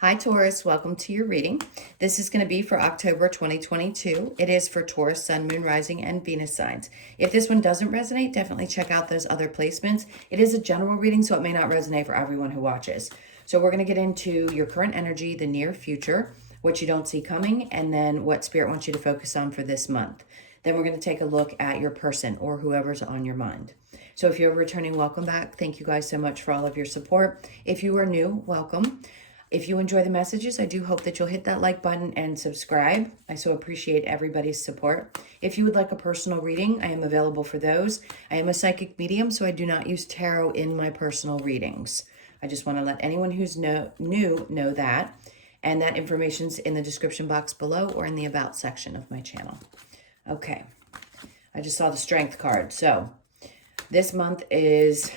Hi Taurus, welcome to your reading. This is going to be for October 2022. It is for Taurus, Sun, Moon, Rising, and Venus signs. If this one doesn't resonate, definitely check out those other placements. It is a general reading, so it may not resonate for everyone who watches. So we're going to get into your current energy, the near future, what you don't see coming, and then what Spirit wants you to focus on for this month. Then we're going to take a look at your person or whoever's on your mind. So if you're returning, welcome back. Thank you guys so much for all of your support. If you are new, welcome. If you enjoy the messages, I do hope that you'll hit that like button and subscribe. I so appreciate everybody's support. If you would like a personal reading, I am available for those. I am a psychic medium, so I do not use tarot in my personal readings. I just want to let anyone who's new know that. And that information's in the description box below or in the About section of my channel. Okay, I just saw the Strength card. So this month is...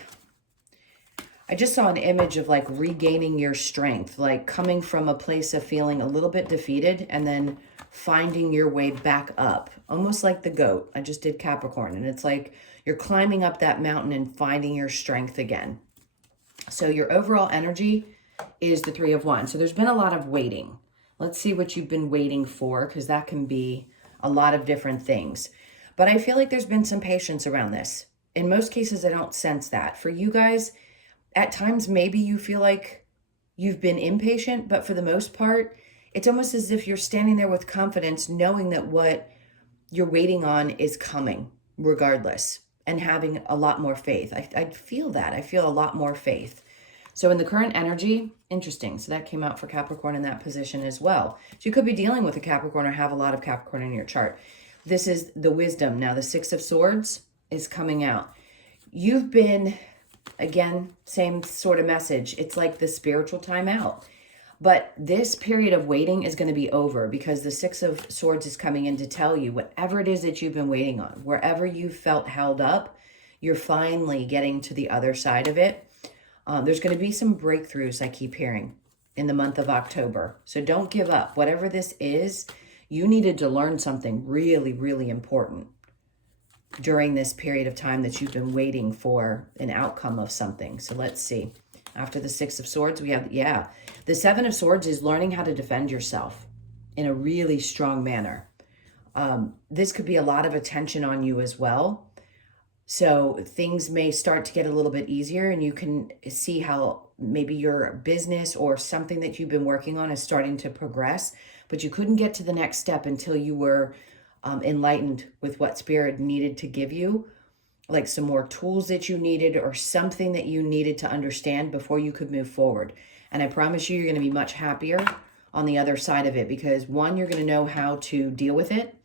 I just saw an image of like regaining your strength, like coming from a place of feeling a little bit defeated and then finding your way back up, almost like the goat. I just did Capricorn, and it's like you're climbing up that mountain and finding your strength again. So your overall energy is the Three of Wands. So there's been a lot of waiting. Let's see what you've been waiting for, because that can be a lot of different things. But I feel like there's been some patience around this. In most cases, I don't sense that. For you guys, at times, maybe you feel like you've been impatient, but for the most part, it's almost as if you're standing there with confidence, knowing that what you're waiting on is coming regardless, and having a lot more faith. I feel that. I feel a lot more faith. So in the current energy, interesting. So that came out for Capricorn in that position as well. So you could be dealing with a Capricorn or have a lot of Capricorn in your chart. This is the wisdom. Now the Six of Swords is coming out. You've been... Again, same sort of message. It's like the spiritual timeout. But this period of waiting is going to be over, because the Six of Swords is coming in to tell you whatever it is that you've been waiting on, wherever you felt held up, you're finally getting to the other side of it. There's going to be some breakthroughs, I keep hearing, in the month of October. So don't give up. Whatever this is, you needed to learn something really, really important during this period of time that you've been waiting for an outcome of something. So let's see. After the Six of Swords, we have, the Seven of Swords is learning how to defend yourself in a really strong manner. This could be a lot of attention on you as well. So things may start to get a little bit easier, and you can see how maybe your business or something that you've been working on is starting to progress, but you couldn't get to the next step until you were enlightened with what Spirit needed to give you, like some more tools that you needed or something that you needed to understand before you could move forward. And I promise you, you're going to be much happier on the other side of it, because one, you're going to know how to deal with it.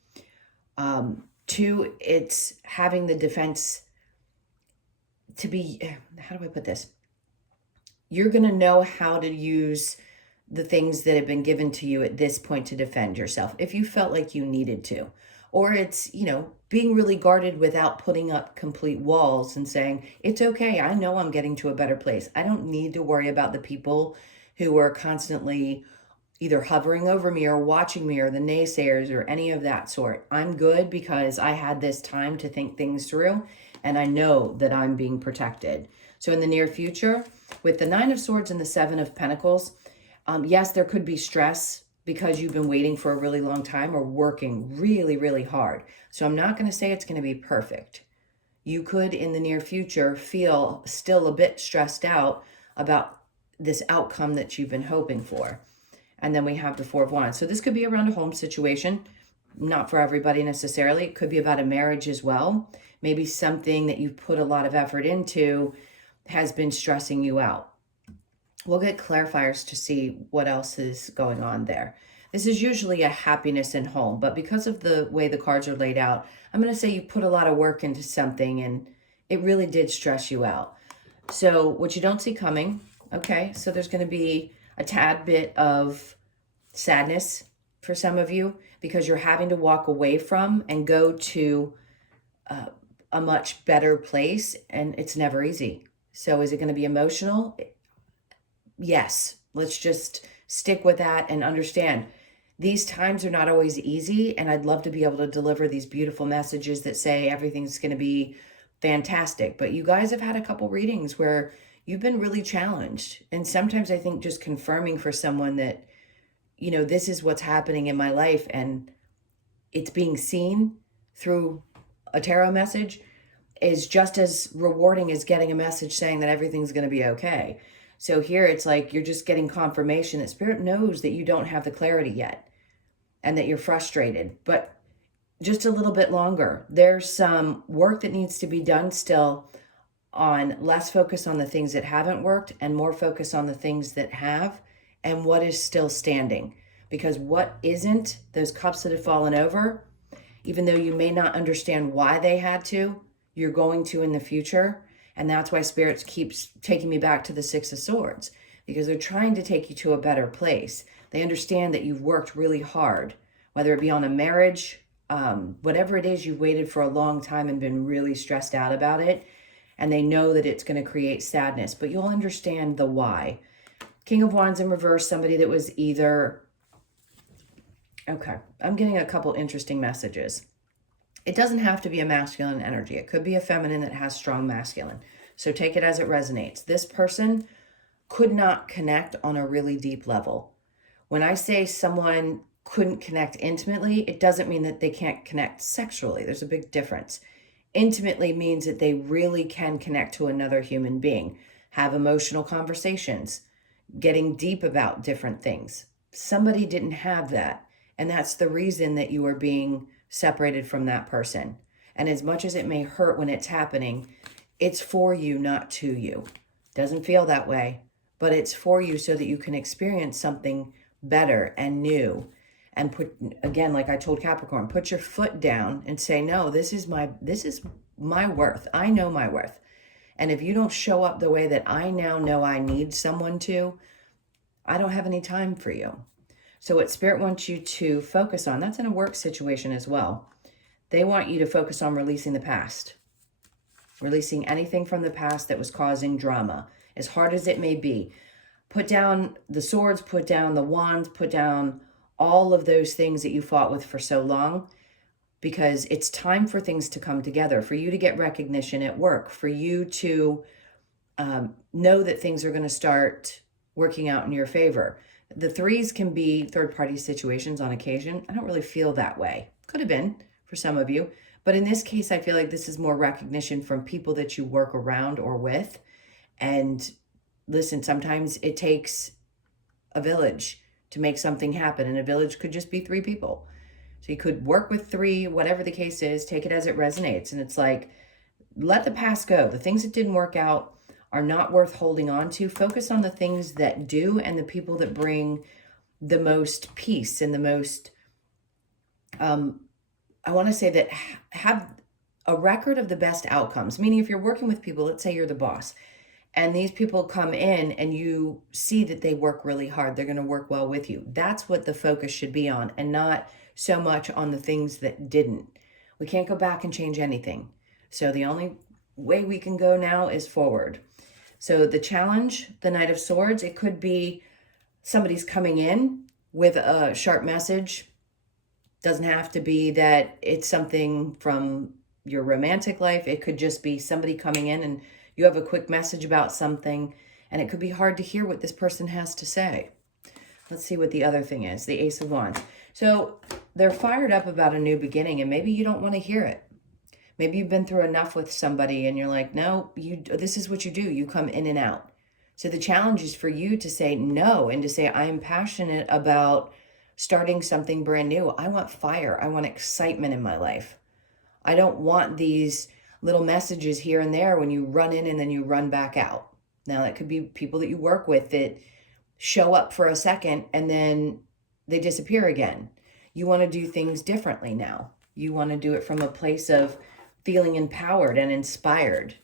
Two, it's having the defense to be, how do I put this? You're going to know how to use the things that have been given to you at this point to defend yourself if you felt like you needed to. Or it's, being really guarded without putting up complete walls and saying, it's okay, I know I'm getting to a better place. I don't need to worry about the people who are constantly either hovering over me or watching me or the naysayers or any of that sort. I'm good because I had this time to think things through, and I know that I'm being protected. So in the near future, with the Nine of Swords and the Seven of Pentacles, yes, there could be stress because you've been waiting for a really long time or working really, really hard. So I'm not going to say it's going to be perfect. You could, in the near future, feel still a bit stressed out about this outcome that you've been hoping for. And then we have the Four of Wands. So this could be around a home situation, not for everybody necessarily. It could be about a marriage as well. Maybe something that you've put a lot of effort into has been stressing you out. We'll get clarifiers to see what else is going on there. This is usually a happiness in home, but because of the way the cards are laid out, I'm going to say you put a lot of work into something and it really did stress you out. So what you don't see coming, okay, so there's going to be a tad bit of sadness for some of you because you're having to walk away from and go to a much better place, and it's never easy. So is it going to be emotional? Yes, let's just stick with that and understand these times are not always easy, and I'd love to be able to deliver these beautiful messages that say everything's going to be fantastic. But you guys have had a couple readings where you've been really challenged. And sometimes I think just confirming for someone that, you know, this is what's happening in my life and it's being seen through a tarot message is just as rewarding as getting a message saying that everything's going to be okay. So here it's like you're just getting confirmation that Spirit knows that you don't have the clarity yet and that you're frustrated, but just a little bit longer. There's some work that needs to be done still on less focus on the things that haven't worked and more focus on the things that have and what is still standing. Because what isn't, those cups that have fallen over, even though you may not understand why they had to, you're going to in the future. And that's why Spirit keeps taking me back to the Six of Swords, because they're trying to take you to a better place. They understand that you've worked really hard, whether it be on a marriage, whatever it is, you've waited for a long time and been really stressed out about it. And they know that it's going to create sadness, but you'll understand the why. King of Wands in reverse, somebody that was either, okay, I'm getting a couple interesting messages. It doesn't have to be a masculine energy. It could be a feminine that has strong masculine. So take it as it resonates. This person could not connect on a really deep level. When I say someone couldn't connect intimately, it doesn't mean that they can't connect sexually. There's a big difference. Intimately means that they really can connect to another human being, have emotional conversations, getting deep about different things. Somebody didn't have that. And that's the reason that you are being separated from that person. And as much as it may hurt when it's happening, it's for you, not to you. Doesn't feel that way, but it's for you so that you can experience something better and new. And put, again, like I told Capricorn, put your foot down and say, no, this is my worth. I know my worth. And if you don't show up the way that I now know I need someone to, I don't have any time for you. So what Spirit wants you to focus on, that's in a work situation as well. They want you to focus on releasing the past. Releasing anything from the past that was causing drama, as hard as it may be. Put down the swords, put down the wands, put down all of those things that you fought with for so long, because it's time for things to come together, for you to get recognition at work, for you to know that things are going to start working out in your favor. The threes can be third-party situations on occasion. I don't really feel that way. Could have been for some of you. But in this case, I feel like this is more recognition from people that you work around or with. And listen, sometimes it takes a village to make something happen. And a village could just be 3 people. So you could work with 3, whatever the case is, take it as it resonates. And it's like, let the past go. The things that didn't work out are not worth holding on to. Focus on the things that do and the people that bring the most peace and the most, I want to say that have a record of the best outcomes. Meaning if you're working with people, let's say you're the boss, and these people come in and you see that they work really hard, they're going to work well with you. That's what the focus should be on, and not so much on the things that didn't. We can't go back and change anything. So the only way we can go now is forward. So the challenge, the Knight of Swords, it could be somebody's coming in with a sharp message. Doesn't have to be that it's something from your romantic life. It could just be somebody coming in and you have a quick message about something, and it could be hard to hear what this person has to say. Let's see what the other thing is, the Ace of Wands. So they're fired up about a new beginning, and maybe you don't want to hear it. Maybe you've been through enough with somebody and you're like, no, this is what you do. You come in and out. So the challenge is for you to say no and to say, I am passionate about starting something brand new. I want fire. I want excitement in my life. I don't want these little messages here and there when you run in and then you run back out. Now that could be people that you work with that show up for a second and then they disappear again. You want to do things differently now. You want to do it from a place of feeling empowered and inspired.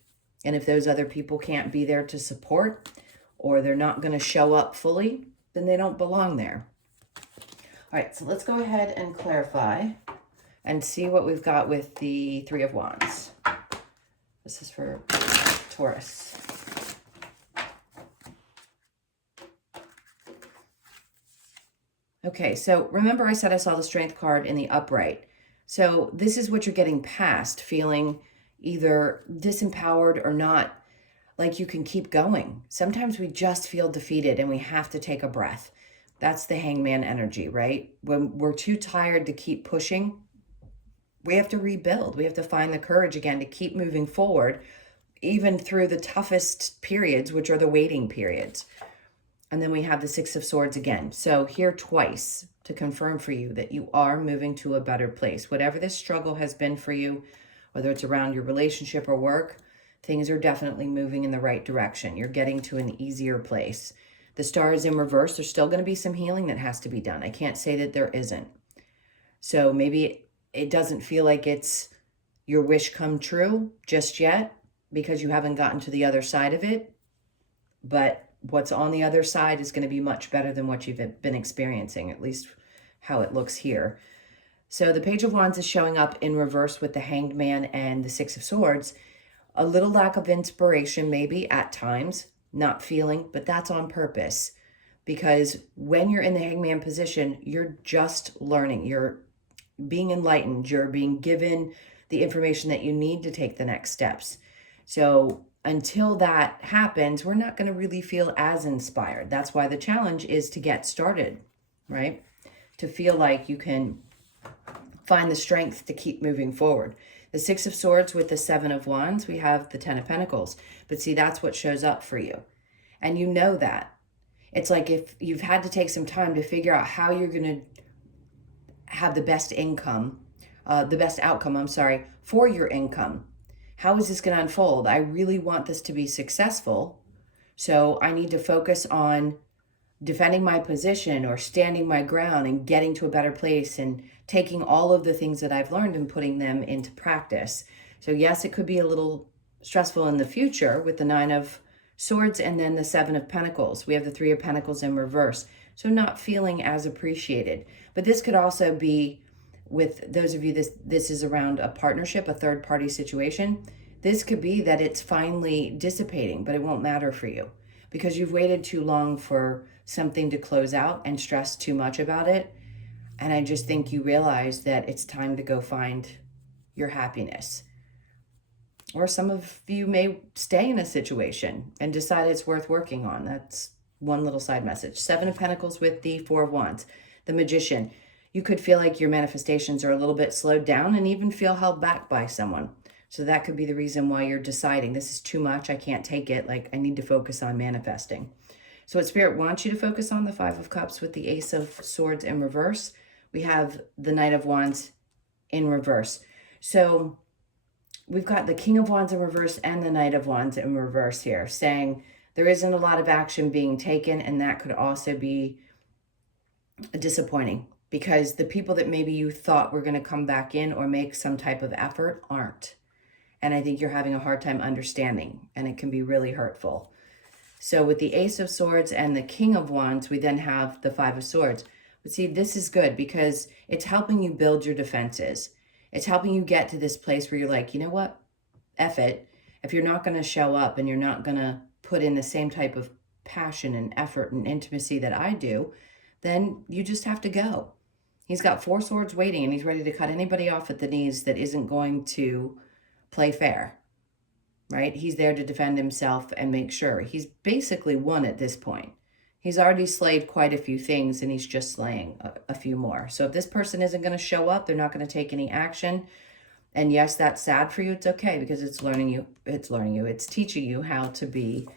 And if those other people can't be there to support, or they're not going to show up fully, then they don't belong there. All right, so let's go ahead and clarify and see what we've got with the Three of Wands. This is for Taurus. Okay, so remember I said I saw the Strength card in the upright. So this is what you're getting past, feeling either disempowered or not like you can keep going. Sometimes we just feel defeated and we have to take a breath. That's the hangman energy, right? When we're too tired to keep pushing, we have to rebuild. We have to find the courage again to keep moving forward, even through the toughest periods, which are the waiting periods. And then we have the Six of Swords again. So here twice to confirm for you that you are moving to a better place. Whatever this struggle has been for you, whether it's around your relationship or work, things are definitely moving in the right direction. You're getting to an easier place. The Star is in reverse. There's still going to be some healing that has to be done. I can't say that there isn't. So maybe it doesn't feel like it's your wish come true just yet because you haven't gotten to the other side of it. But what's on the other side is going to be much better than what you've been experiencing, at least how it looks here. So the Page of Wands is showing up in reverse with the Hanged Man and the Six of Swords. A little lack of inspiration maybe at times, not feeling, but that's on purpose. Because when you're in the hangman position, you're just learning. You're being enlightened. You're being given the information that you need to take the next steps. So until that happens, we're not going to really feel as inspired. That's why the challenge is to get started, right? To feel like you can find the strength to keep moving forward. The Six of Swords with the Seven of Wands, we have the Ten of Pentacles. But see, that's what shows up for you. And you know that. It's like if you've had to take some time to figure out how you're going to have the best outcome, for your income. How is this going to unfold? I really want this to be successful. So I need to focus on defending my position or standing my ground and getting to a better place and taking all of the things that I've learned and putting them into practice. So yes, it could be a little stressful in the future with the Nine of Swords and then the Seven of Pentacles. We have the Three of Pentacles in reverse. So not feeling as appreciated. But this could also be with those of you, this is around a partnership, a third party situation. This could be that it's finally dissipating, but it won't matter for you because you've waited too long for something to close out and stress too much about it. And I just think you realize that it's time to go find your happiness. Or some of you may stay in a situation and decide it's worth working on. That's one little side message. Seven of Pentacles with the Four of Wands. The Magician. You could feel like your manifestations are a little bit slowed down and even feel held back by someone. So that could be the reason why you're deciding this is too much. I can't take it. Like I need to focus on manifesting. So what Spirit wants you to focus on, the Five of Cups with the Ace of Swords in reverse. We have the Knight of Wands in reverse. So we've got the King of Wands in reverse and the Knight of Wands in reverse here, saying there isn't a lot of action being taken, and that could also be disappointing because the people that maybe you thought were going to come back in or make some type of effort aren't. And I think you're having a hard time understanding, and it can be really hurtful. So with the Ace of Swords and the King of Wands, we then have the Five of Swords. But see, this is good because it's helping you build your defenses. It's helping you get to this place where you're like, you know what? F it. If you're not going to show up and you're not going to put in the same type of passion and effort and intimacy that I do, then you just have to go. He's got four swords waiting and he's ready to cut anybody off at the knees that isn't going to play fair, right? He's there to defend himself and make sure. He's basically won at this point. He's already slayed quite a few things and he's just slaying a few more. So if this person isn't going to show up, they're not going to take any action. And yes, that's sad for you. It's okay because it's it's teaching you how to be,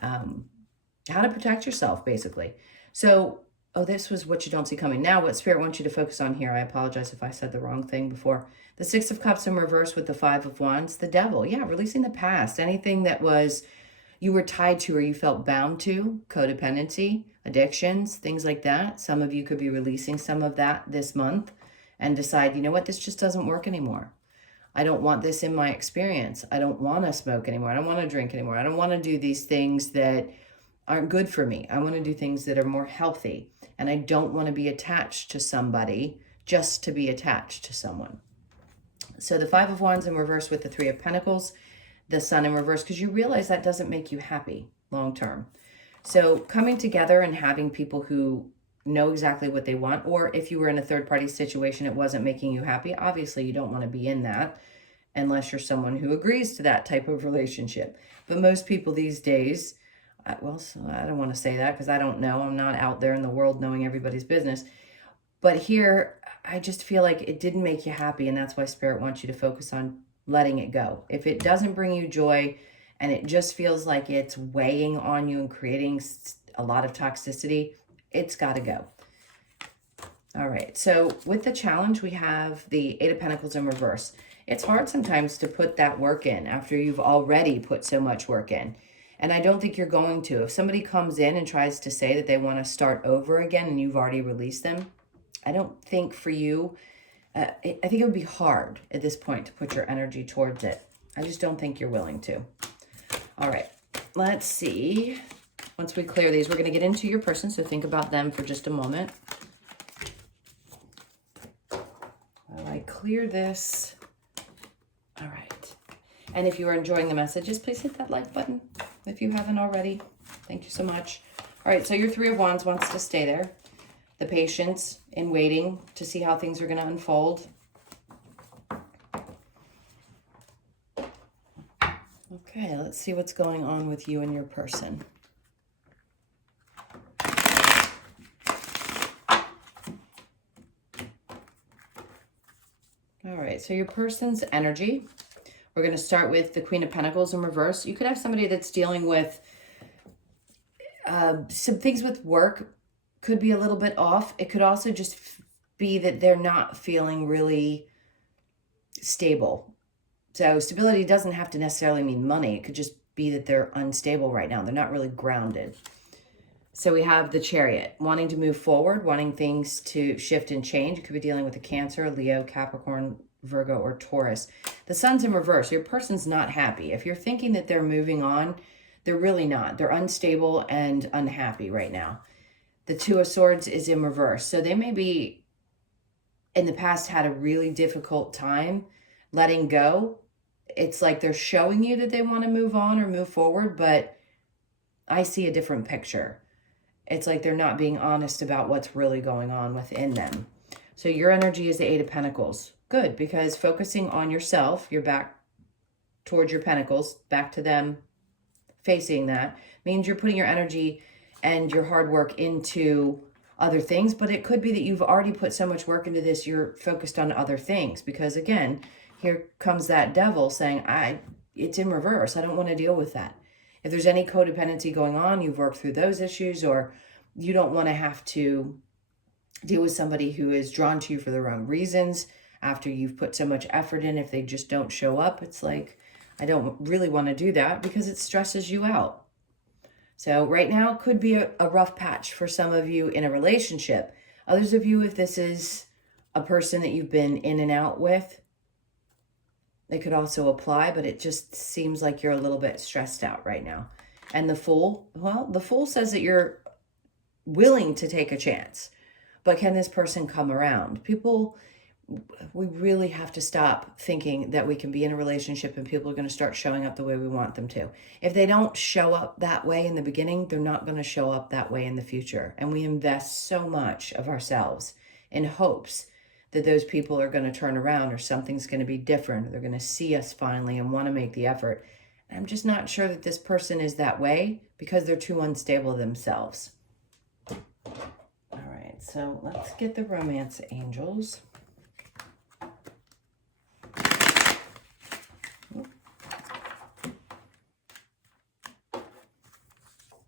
how to protect yourself basically. So, this was what you don't see coming. Now what Spirit wants you to focus on here, I apologize if I said the wrong thing before. The Six of Cups in reverse with the Five of Wands, the Devil. Yeah, releasing the past, anything that was you were tied to or you felt bound to, codependency, addictions, things like that. Some of you could be releasing some of that this month and decide, you know what, this just doesn't work anymore. I don't want this in my experience. I don't want to smoke anymore. I don't want to drink anymore. I don't want to do these things that aren't good for me. I want to do things that are more healthy. And I don't want to be attached to somebody just to be attached to someone. So the Five of Wands in reverse with the Three of Pentacles, the Sun in reverse, because you realize that doesn't make you happy long term. So coming together and having people who know exactly what they want, or if you were in a third party situation, it wasn't making you happy. Obviously, you don't want to be in that. unless you're someone who agrees to that type of relationship. But most people these days, well, I don't want to say that because I don't know. I'm not out there in the world knowing everybody's business. But here, I just feel like it didn't make you happy, and that's why Spirit wants you to focus on letting it go. If it doesn't bring you joy and it just feels like it's weighing on you and creating a lot of toxicity, it's got to go. All right, so with the challenge, we have the Eight of Pentacles in reverse. It's hard sometimes to put that work in after you've already put so much work in. And I don't think you're going to. If somebody comes in and tries to say that they want to start over again and you've already released them, I don't think for you, I think it would be hard at this point to put your energy towards it. I just don't think you're willing to. All right, let's see. Once we clear these, we're going to get into your person, so think about them for just a moment. While I clear this. All right. And if you are enjoying the messages, please hit that like button if you haven't already. Thank you so much. All right, so your Three of Wands wants to stay there. The patience in waiting to see how things are going to unfold. Okay, let's see what's going on with you and your person. All right, so your person's energy. We're going to start with the Queen of Pentacles in reverse. You could have somebody that's dealing with some things with work. Could be a little bit off. It could also just be that they're not feeling really stable. So stability doesn't have to necessarily mean money. It could just be that they're unstable right now. They're not really grounded. So we have the Chariot, wanting to move forward, wanting things to shift and change. You could be dealing with a Cancer, Leo, Capricorn, Virgo, or Taurus. The Sun's in reverse. Your person's not happy. If you're thinking that they're moving on, they're really not. They're unstable and unhappy right now. The Two of Swords is in reverse. So they may be, in the past, had a really difficult time letting go. It's like they're showing you that they want to move on or move forward, but I see a different picture. It's like they're not being honest about what's really going on within them. So your energy is the Eight of Pentacles. Good, because focusing on yourself, you're back towards your Pentacles, back to them, facing that, means you're putting your energy and your hard work into other things. But it could be that you've already put so much work into this, you're focused on other things. Because again, here comes that devil saying, it's in reverse. I don't want to deal with that. If there's any codependency going on, you've worked through those issues, or you don't want to have to deal with somebody who is drawn to you for the wrong reasons after you've put so much effort in. If they just don't show up, it's like, I don't really want to do that because it stresses you out. So right now could be a rough patch for some of you in a relationship. Others of you, if this is a person that you've been in and out with, they could also apply, but it just seems like you're a little bit stressed out right now. And the Fool, well, the Fool says that you're willing to take a chance, but can this person come around? People, we really have to stop thinking that we can be in a relationship and people are going to start showing up the way we want them to. If they don't show up that way in the beginning, they're not going to show up that way in the future. And we invest so much of ourselves in hopes that those people are going to turn around or something's going to be different. Or they're going to see us finally and want to make the effort. And I'm just not sure that this person is that way because they're too unstable themselves. All right, so let's get the romance angels.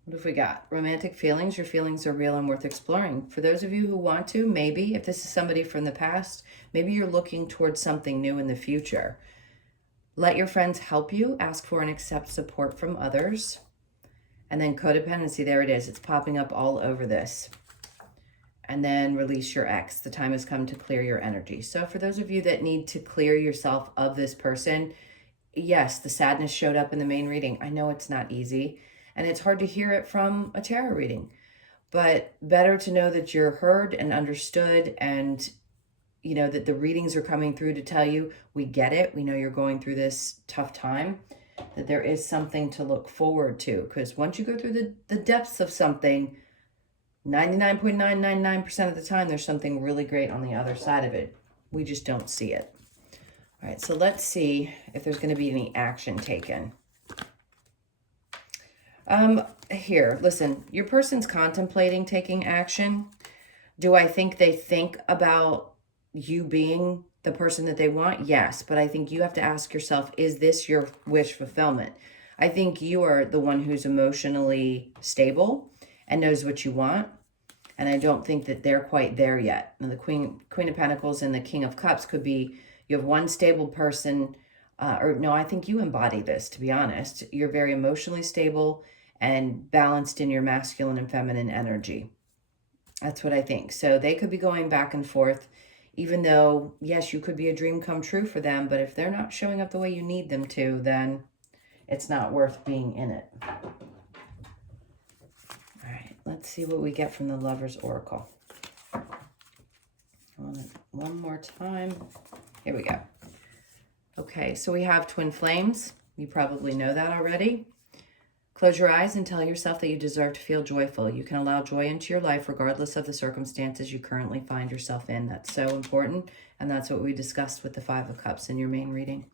What have we got? Romantic feelings. Your feelings are real and worth exploring. For those of you who want to, maybe, if this is somebody from the past, maybe you're looking towards something new in the future. Let your friends help you. Ask for and accept support from others. And then codependency, there it is. It's popping up all over this. And then release your ex. The time has come to clear your energy. So for those of you that need to clear yourself of this person, yes, the sadness showed up in the main reading. I know it's not easy. And it's hard to hear it from a tarot reading, but better to know that you're heard and understood, and you know that the readings are coming through to tell you, we get it. We know you're going through this tough time, that there is something to look forward to. Because once you go through the depths of something, 99.999% of the time, there's something really great on the other side of it. We just don't see it. All right, so let's see if there's going to be any action taken. Here, listen, your person's contemplating taking action. Do I think they think about you being the person that they want? Yes, but I think you have to ask yourself, is this your wish fulfillment? I think you are the one who's emotionally stable and knows what you want. And I don't think that they're quite there yet. And the Queen of Pentacles and the King of Cups could be, you have one stable person, or no, I think you embody this, to be honest. You're very emotionally stable and balanced in your masculine and feminine energy. That's what I think. So they could be going back and forth, even though, yes, you could be a dream come true for them, but if they're not showing up the way you need them to, then it's not worth being in it. All right, let's see what we get from the Lover's Oracle. One more time. Here we go. Okay, so we have twin flames. You probably know that already. Close your eyes and tell yourself that you deserve to feel joyful. You can allow joy into your life regardless of the circumstances you currently find yourself in. That's so important, and that's what we discussed with the Five of Cups in your main reading.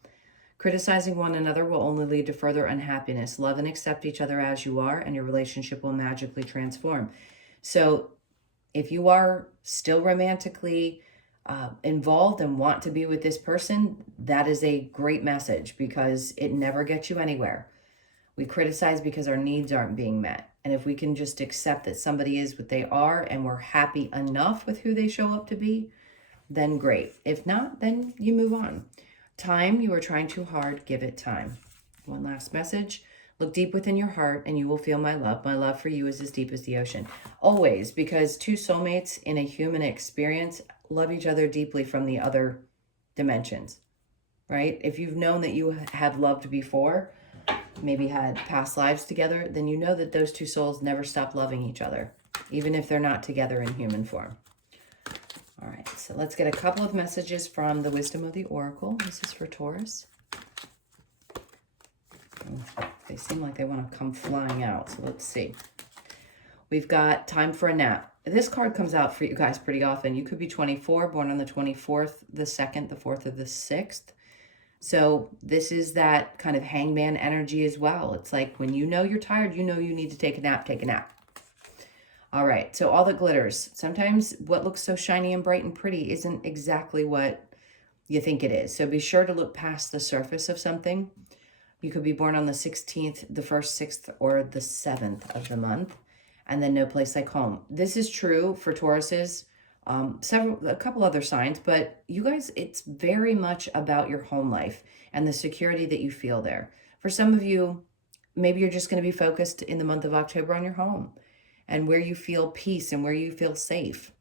Criticizing one another will only lead to further unhappiness. Love and accept each other as you are, and your relationship will magically transform. So if you are still romantically involved and want to be with this person, that is a great message, because it never gets you anywhere. We criticize because our needs aren't being met. And if we can just accept that somebody is what they are and we're happy enough with who they show up to be, then great. If not, then you move on. Time, you are trying too hard, give it time. One last message. Look deep within your heart and you will feel my love. My love for you is as deep as the ocean. Always, because two soulmates in a human experience love each other deeply from the other dimensions, right? If you've known that you have loved before, maybe had past lives together, then you know that those two souls never stop loving each other, even if they're not together in human form. All right, so let's get a couple of messages from the Wisdom of the Oracle. This is for Taurus. They seem like they want to come flying out, so let's see. We've got time for a nap. This card comes out for you guys pretty often. You could be 24, born on the 24th, the 2nd, the 4th, or the 6th. So this is that kind of hangman energy as well. It's like when you know you're tired, you know you need to take a nap, take a nap. All right, so all that glitters. Sometimes what looks so shiny and bright and pretty isn't exactly what you think it is. So be sure to look past the surface of something. You could be born on the 16th, the 1st, 6th, or the 7th of the month. And then no place like home. This is true for Tauruses, a couple other signs, but you guys, it's very much about your home life and the security that you feel there. For some of you, maybe you're just going to be focused in the month of October on your home and where you feel peace and where you feel safe.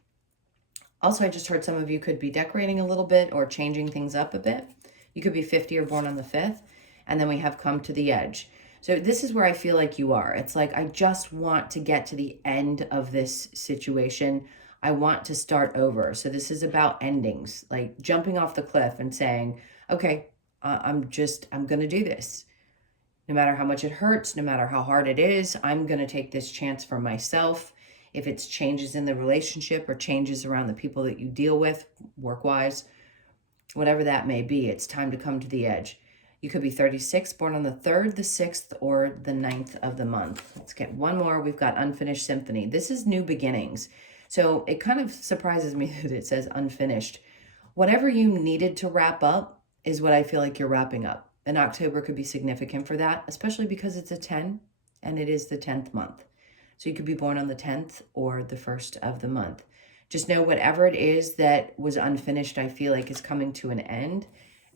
Also, I just heard some of you could be decorating a little bit or changing things up a bit. You could be 50 or born on the 5th. And then we have come to the edge. So this is where I feel like you are. It's like, I just want to get to the end of this situation. I want to start over. So this is about endings, like jumping off the cliff and saying, okay, I'm going to do this. No matter how much it hurts, no matter how hard it is, I'm going to take this chance for myself. If it's changes in the relationship or changes around the people that you deal with, work-wise, whatever that may be, it's time to come to the edge. You could be 36, born on the 3rd, the 6th, or the 9th of the month. Let's get one more. We've got Unfinished Symphony. This is new beginnings. So it kind of surprises me that it says unfinished. Whatever you needed to wrap up is what I feel like you're wrapping up. And October could be significant for that, especially because it's a 10 and it is the 10th month. So you could be born on the 10th or the 1st of the month. Just know whatever it is that was unfinished, I feel like is coming to an end.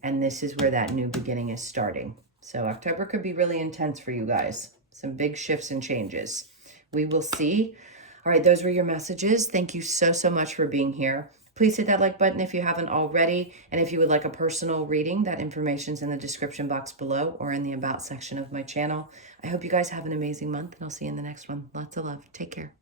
And this is where that new beginning is starting. So October could be really intense for you guys. Some big shifts and changes. We will see. All right, those were your messages. Thank you so, so much for being here. Please hit that like button if you haven't already. And if you would like a personal reading, that information's in the description box below or in the About section of my channel. I hope you guys have an amazing month, and I'll see you in the next one. Lots of love. Take care.